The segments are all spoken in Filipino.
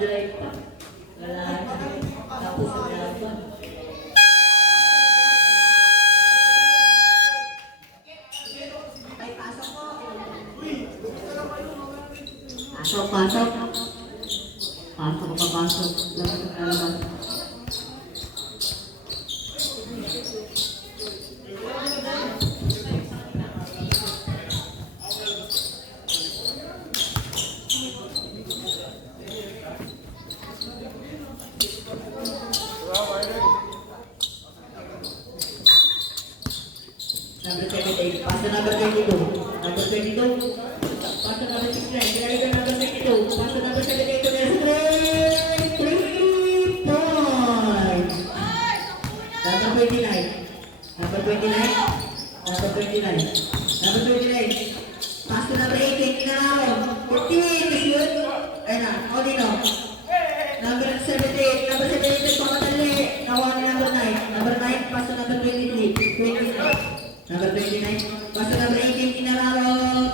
drive pa. Wala na. Tapos sa laban. Ay, pasok po. Pasok, pasok. Pasok, papasok. Laban na naman. Number 78, pass to number 22. Number 22, pass to number 69. Kinalita number 22, pass to number 78 to their straight 3 points. Number 29, number 29, number 29, number 29. Pass to number 18, Kinalaon. 15, is good. Ayun na, Odino. Number 78, number 78, pamatali. Nakuha ni number 9. Number 9, pass to number 23. 29. Number 29, pass to number 18, Kinalaon.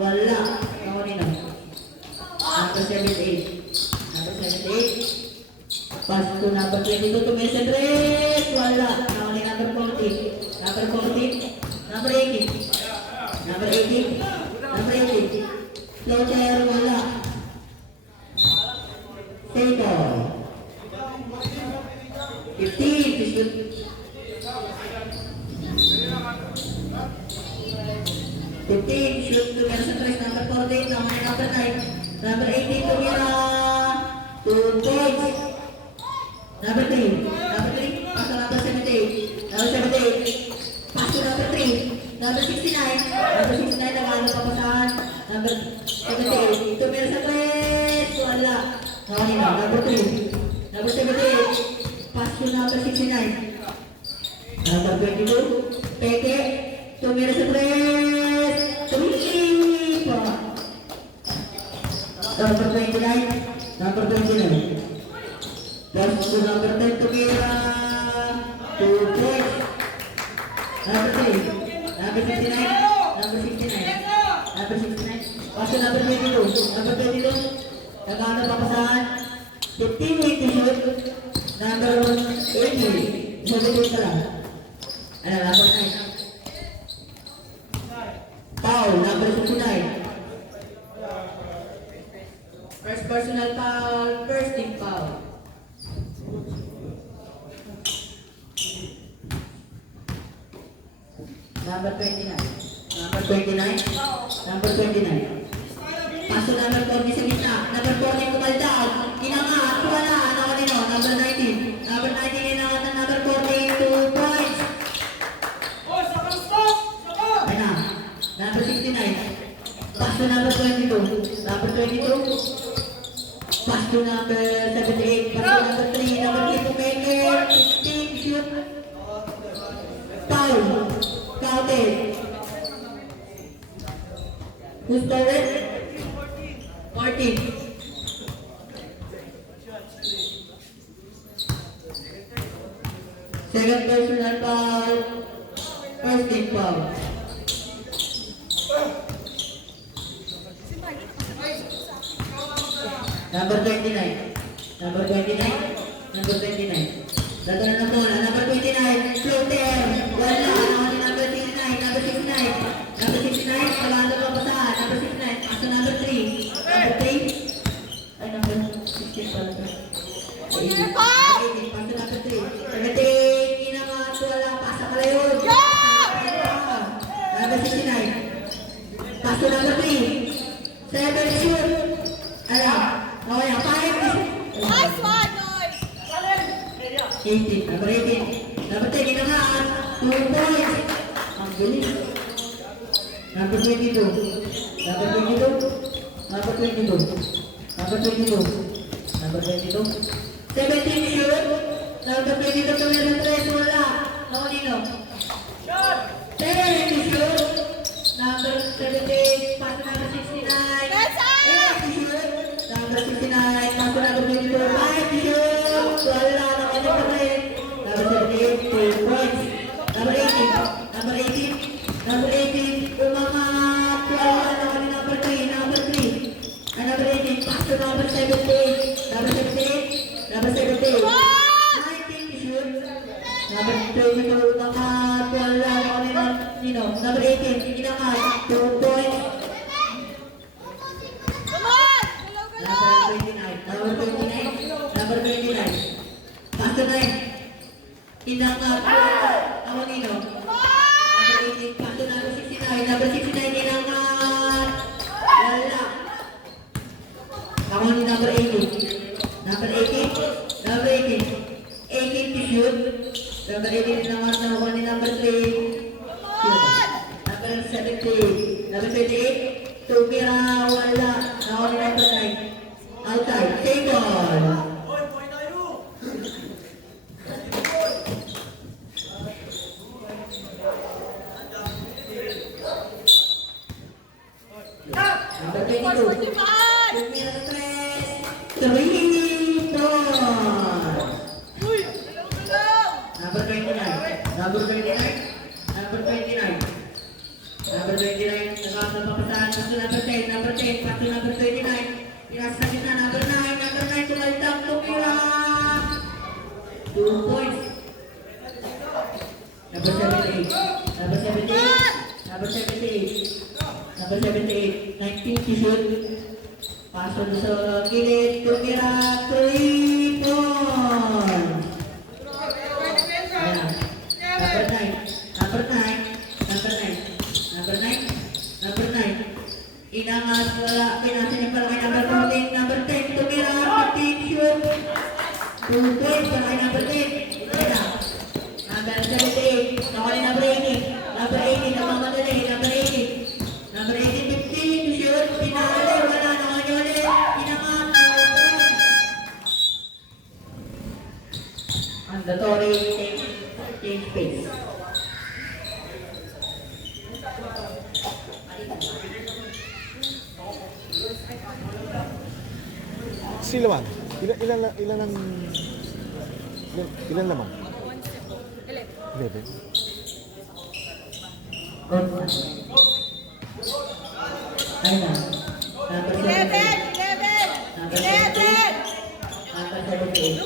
Wala. Nakuha ni number 78. Number 78. Pass to number 22 to Mason Reyes. Wala. Nakuha ni number 40. Number 40. Number 18. Number 18. Number 18. Floater. Wala. Seiko. 15. Shoot. 15. Shoot to Mason Reyes. Number 14. Nakuha ni number 9. Number 18 to Mira. 2 points. Number 3. Number 3. Pass to number 78. Number 78. Pass to number 3. Number 69. Number 69 nagano papasahan. Number 78. Ito meron sa tres. Wala. Nakanina. Number 3. Number 78. Pass to number 69. Number 22. Peke. Ito meron sa tres. 3 pa. Number 29. Number 29. Pass to number 10 to Mira. 2 points. Number 3. Number 59. Number 69. Number 69. Pass to number 22. Number 22. Nagano papasahan. 15 way to shoot. Number 80. Shoot ka lang. Ano, number 9. Foul. Number 59. First personal foul. First team foul. Number 29. Number 29. Number 29. Paso number 40 sa gitna. Number 40 kumaldaw. Kinangat. Wala. Ano ka nino? Number 19. Number 19 inangat ng number 40. 2 points. Ayun na. Number 69. Paso number 22. Number 22. Paso number 78. Paso number 3. Number 3 pumeke. 15. Shoot. Foul. Counted. Who's third? 14. Second personal foul. First team foul. Number 29. Number 29. Number 29. Dito na bola. Number 29. Floater. Wala. Ano number 69. Number 69. Number 69. Palalo pa pa saan. Number 69. Paso number 3. Number 3. Ay, number 16 pala. 18. Paso number 3. 17. Kinangat. Wala. Pasa ka lang yun. Number 69. Paso number 3. 7 shoot. Alam. Okay. 5. Nice one, boy! 18. Number 18. Number 10. Kinangat. 2 points. Ang bilis. Number 22. Number 22. Number 22. Number 22. Number 22. 17 shoot. Number 22 to meron 3. Wala. Nakunino. 10 shoot. Number 17. Pass to number 69. Bensa! 8 shoot. Number 69. Pass to number 22. 5 shoot. Wala. Nakunino pa rin. Number 78. 2 points. Number 18. Number 18. Number 18. Umangat. Wala. Nakunino number 3. Number 3. Number 18. Pass to number 17. Number Inangat po. Amonino. Number 18, pass to number 69. Number 69, inangat. Wala. Ako ni number 18. Number 18. Number 18. 18 to shoot. Number 18 naman na ako ni number 3. Number 17. Number 28. Tumira. Wala. Ako ni number 9. Outside. Table. Number 22. Tumira sa 3. 3 points. Number 29. Number 29. Number 29. Number 29. Nakakapapasahan. Pass to number 10. Number 10. Pass to number 29. Pinasa sa gitna. Number 9. Number 9. Tumaltang. Tumira. 2 points. Number 78. Number 78. Number 78. Number 78. 19 to shoot. Pasok sa gilid. Tumira. 3 points. Ayan. Number 9. Number 9. Number 9. Number 9. Number 9. Inangat. Wala. Pinasa niya pala kay number 14. Number 10. Tumira. 15 shoot. 2 points para kay number 10. Ayan. Number 78. Nakali number 18. Number 18. Nagmamadali. Number 18. Number 18. 15 to shoot. Pinali. Wala. Nakali ulit. Inangat. Mandatory change pace. Sila man? Ilan ang... Ilan naman? 11. Ayun na. Number 7. Number 7. Number 78.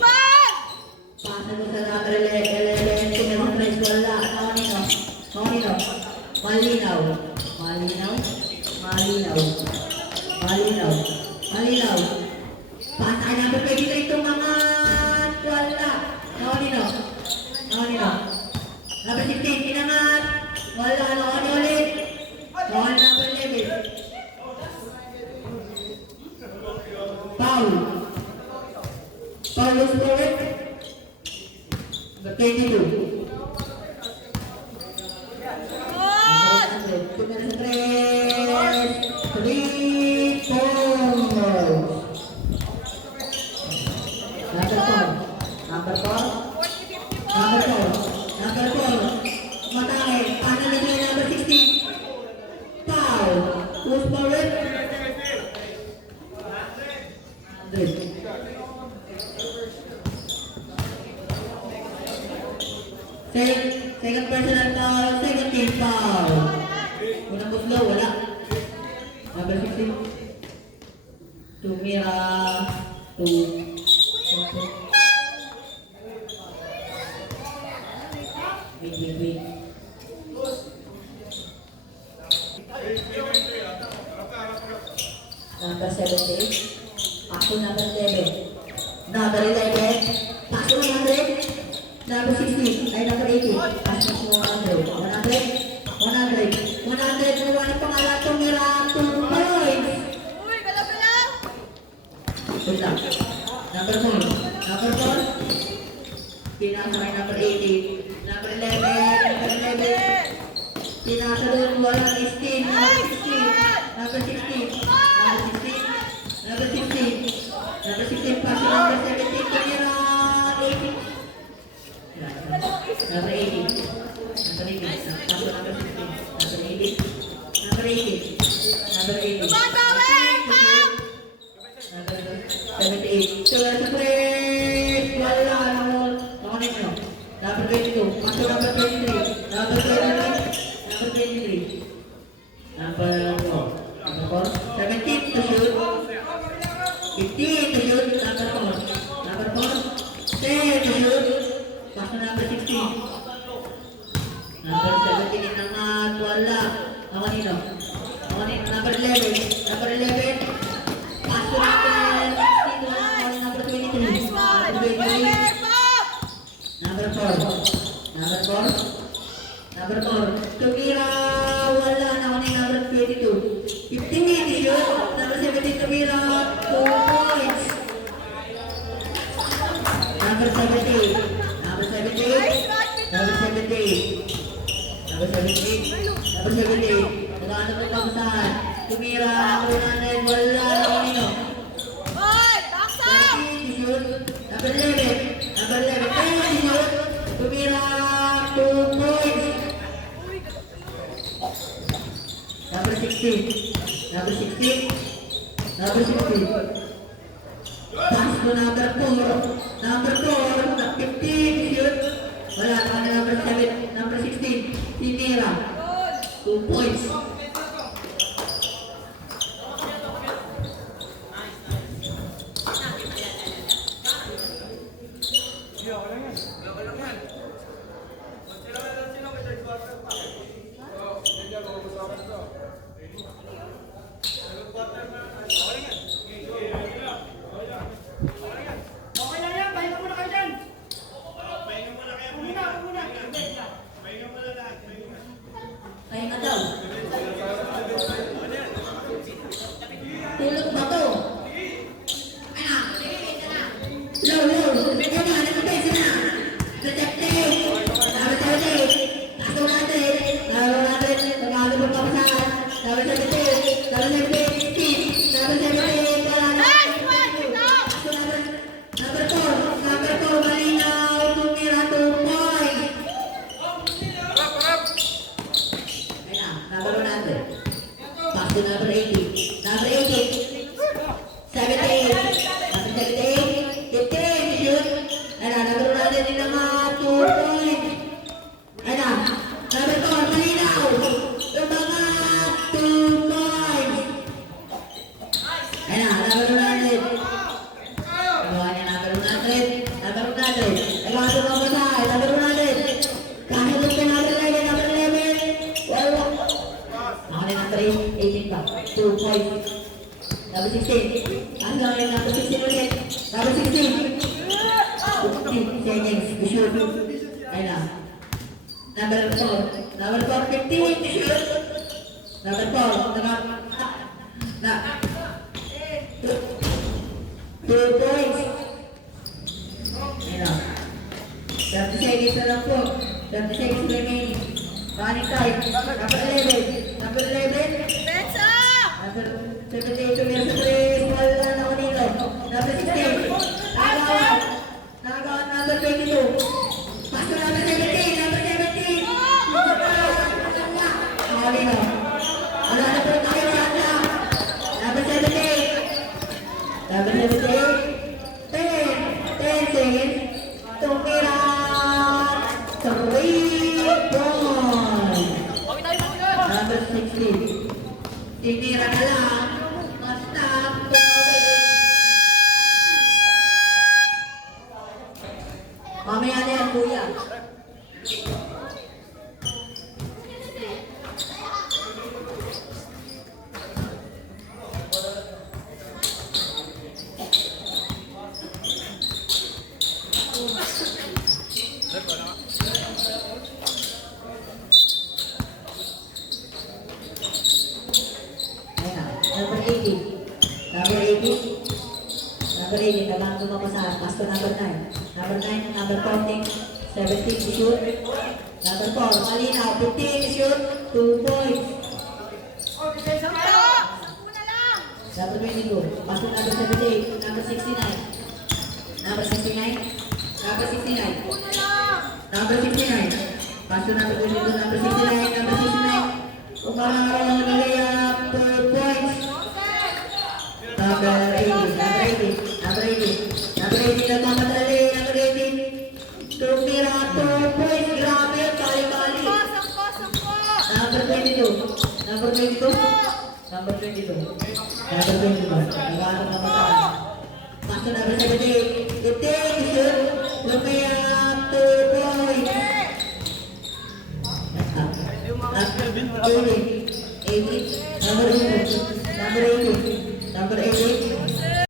Pasa mo sa number 11. Tingnan mo sa wala. Maunino. Maunino. Malinaw. Malinaw. Malinaw. Malinaw. Malinaw. Pasa kay number 23 itong mga wala. Maunino. Maunino. Number 16. Inangat. Wala. Maunino ulit. Maunino number 11. Paul. Paul is forward. Number 22. Tumira sa 3. 3 points. Number 4. Number 4. Number 4. Number 4. Matangin. Paano na sila number 16? Paul. Who's forward? 100. Second personal foul, second team foul. Unang buslo, wala. Number 16. Tumira. Wait. Number 78. Ako number 11. Number 11. Paso 100. Number 16. Ay, number 18. Paso 100. 100. 100. 100. Nawa na pangalan. Tumira. 2 points. Wait lang. Number 4. Number 4. Pinasa kay number 18. Number 11. Number 11. Pinasa doon. Wala. 16. Number 16. Number 16. Number 16. Number 16. Number 16. Paso number 17. Tumira. 18. Number 18. Number 18. Paso number 16. Number 18. Number 18. Number 18. Number 78. Tumira sa 3. Wala. Nakunin nyo. Number 22. Paso number 23. Number 23. Number 23. Number 4. Number 4. 17 to shoot. 15 to shoot. Number 4. Number 4. 10 to shoot. Paso number 16. Number 17 inangat. Wala. Nakanino. Number 11. Number 11. Paso number 16. Wala. Number 23. Number 23. Number 4. tumira, number 100, wala na kanino. Hoy! Taksak! 13, shoot, number 11, number 11, 10, shoot, tumira, 2 points. Number 16, number 16, number 16. Pass to number 4, number 4, 15, shoot. Wala naman na number 7, number 16, tinira. 2 points. Okay lang yan, pahinga muna kayo dyan. Muna. Pahinga daw. Tulog ba to? Low. Ito na, nag-test na. Rejected. Number 70. Taso natin. Number 100. Mag-alubog pa sa akin. Number 70. Number 70. 16. Number 70. Wala na. Taso natin. Number 4. Number 4. Malinaw. Tumira 2 points. Ayan na. Number 100. Pass to number 80. Number 80. 78. Number 78. 15. Shoot. Ayan na. Number 100 din naman. 2 points. Ayan na. Number 4. Malinaw. Tumangat. 2 points. Ayan na. Number 100. Gawa niya number 100. Number 100. Gawa ito mga basahe. Number 100. Kahit ito number 11. Number 11. Wala. Ako na number 18 pa. 2 points. Number 16. Ang lang yung number 16 ulit. Number 16. 15 seconds. Shoot. Ayun na. Number 4. Number 4. 15. Shoot. Number 4. Na. 2 points. Ayun na. 30 seconds na lang po. 30 seconds remaining. Running time. Number 11. Number 11. Pensa! Number 78 tumira sa 3. Wala na ako dito. Number 16. Nagawan number 22. Paso number 17. Number 17. Nakali na. Wala na po tayo sa kanya. Number 17. Number 17. 10 seconds. Tumira 3 points. Number 16. Tinira na lang. Basta mamaya na yan, kuya. Ayan na. Number 80. Number 80. Number 80. Kailangan tumapasahan. Pass to number 9. Number 9. Number 14. 17 to shoot. Number 4. Malinaw. 15 to shoot. 2 points. Sampu na lang! Number 22. Pass to number 78. Number 69. Number 69. Number 69. Sampu na lang! Number 69. Pass to number 22. Number 69. Number 69. Umarang layup. 2 points. Number 80. Number 80. Number 80. Number 80 na mamadali. Number 80. Tumira 2 points. Grabe. Bali-bali. Sampo! Number 22. Number 22. Number 22. Number 22. Nagano na mata. Pass to number 78. 15. Shoot. Lumaya 2 points. Number 80. Number 80. Number 80. Number 80.